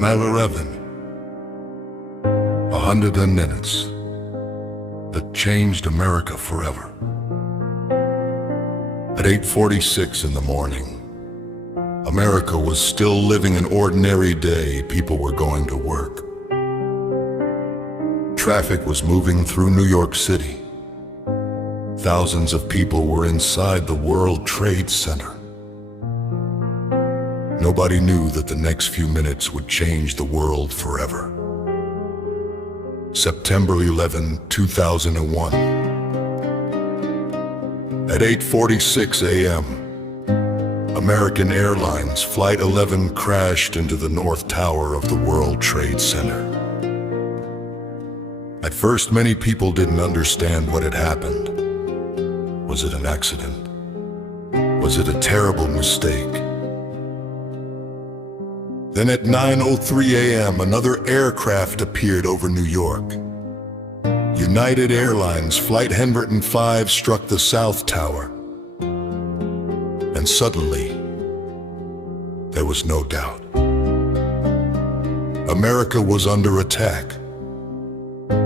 9/11, 100 minutes that changed America forever. At 8:46 in the morning, America was still living an ordinary day. People were going to work. Traffic was moving through New York City. Thousands of people were inside the World Trade Center. Nobody knew that the next few minutes would change the world forever. September 11, 2001. At 8:46 a.m., American Airlines Flight 11 crashed into the North Tower of the World Trade Center. At first, many people didn't understand what had happened. Was it an accident? Was it a terrible mistake? Then at 9:03 a.m., another aircraft appeared over New York. United Airlines Flight 105 struck the South Tower. And suddenly, there was no doubt. America was under attack.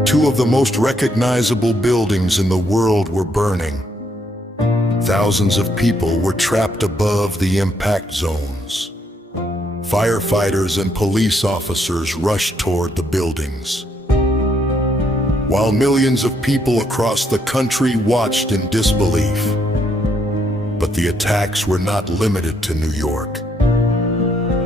Two of the most recognizable buildings in the world were burning. Thousands of people were trapped above the impact zones. Firefighters and police officers rushed toward the buildings, while millions of people across the country watched in disbelief. But the attacks were not limited to New York.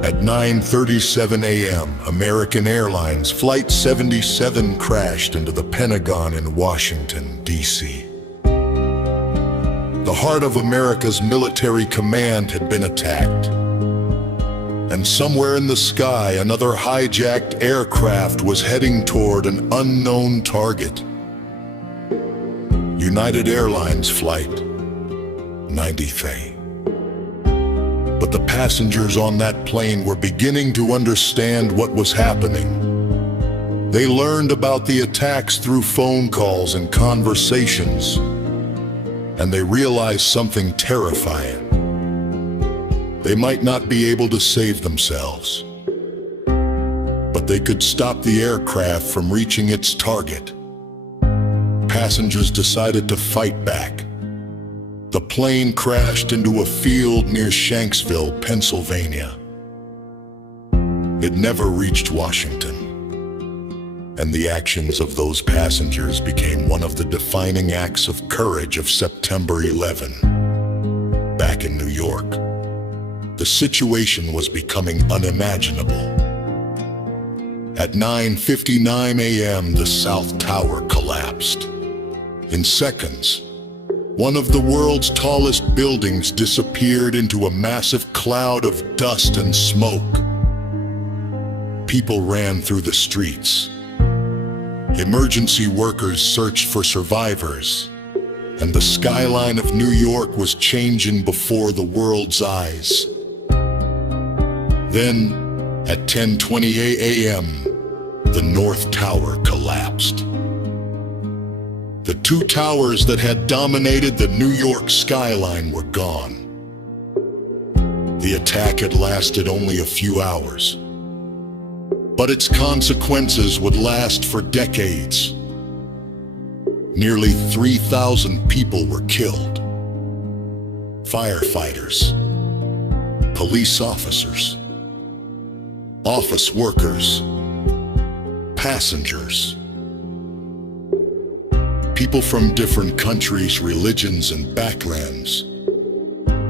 At 9:37 a.m., American Airlines Flight 77 crashed into the Pentagon in Washington, D.C. The heart of America's military command had been attacked. And somewhere in the sky, another hijacked aircraft was heading toward an unknown target. United Airlines Flight 93. But the passengers on that plane were beginning to understand what was happening. They learned about the attacks through phone calls and conversations, and they realized something terrifying. They might not be able to save themselves, but they could stop the aircraft from reaching its target. Passengers decided to fight back. The plane crashed into a field near Shanksville, Pennsylvania. It never reached Washington, and the actions of those passengers became one of the defining acts of courage of September 11. Back in New York, the situation was becoming unimaginable. At 9:59 a.m., the South Tower collapsed. In seconds, one of the world's tallest buildings disappeared into a massive cloud of dust and smoke. People ran through the streets. Emergency workers searched for survivors, and the skyline of New York was changing before the world's eyes. Then, at 10:28 a.m., the North Tower collapsed. The two towers that had dominated the New York skyline were gone. The attack had lasted only a few hours, but its consequences would last for decades. Nearly 3,000 people were killed. Firefighters, police officers, office workers, passengers. People from different countries, religions, and backgrounds.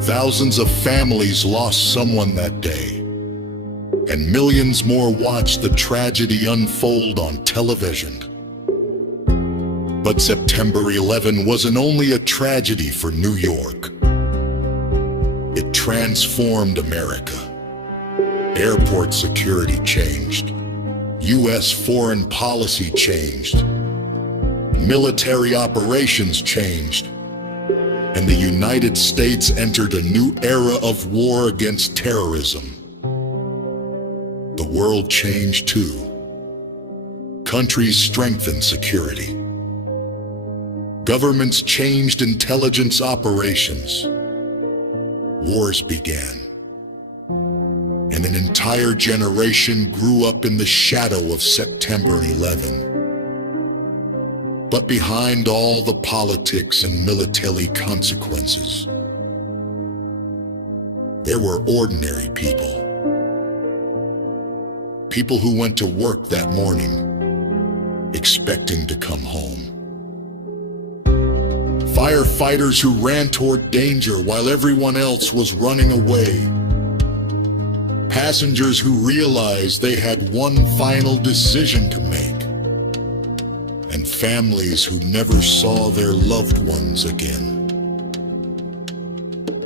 Thousands of families lost someone that day, and millions more watched the tragedy unfold on television. But September 11 wasn't only a tragedy for New York. It transformed America. Airport security changed. U.S. foreign policy changed. Military operations changed. And the United States entered a new era of war against terrorism. The world changed too. Countries strengthened security. Governments changed intelligence operations. Wars began. And and an entire generation grew up in the shadow of September 11. But behind all the politics and military consequences, there were ordinary people. People who went to work that morning, expecting to come home. Firefighters who ran toward danger while everyone else was running away. Passengers who realized they had one final decision to make. And families who never saw their loved ones again.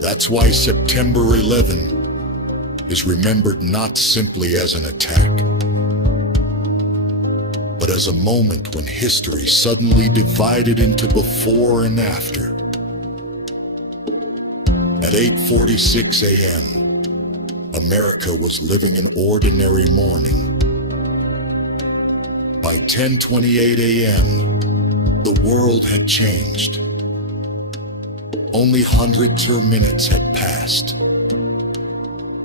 That's why September 11 is remembered not simply as an attack, but as a moment when history suddenly divided into before and after. At 8:46 a.m., America was living an ordinary morning. By 10:28 a.m., the world had changed. Only 102 minutes had passed.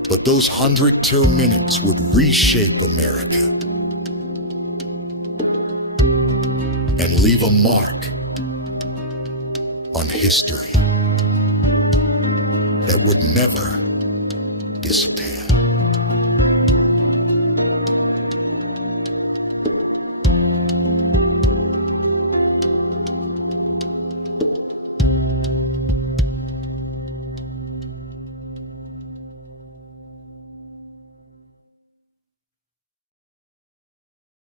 But those 102 minutes would reshape America and leave a mark on history that would never disappear.